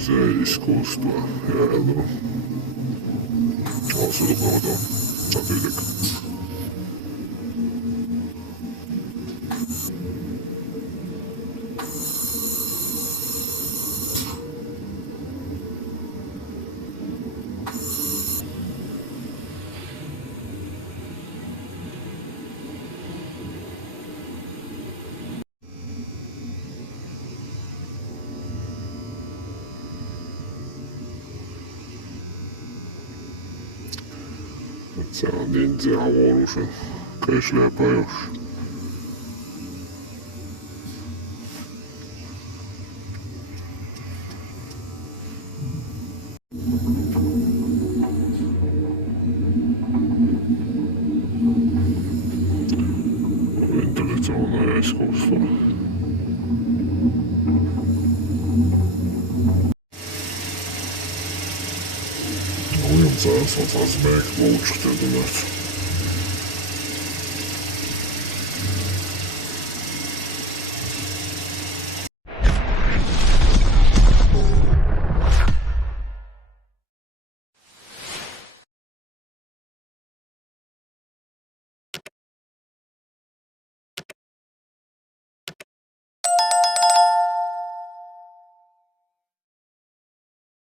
музея искусства рядом. Отсюда проводом. Затылик. Se on ninja Oulussa. Köisleä pajos. Ventilazione è scorso. Ujumsäässä on taas meikkuuksteltu.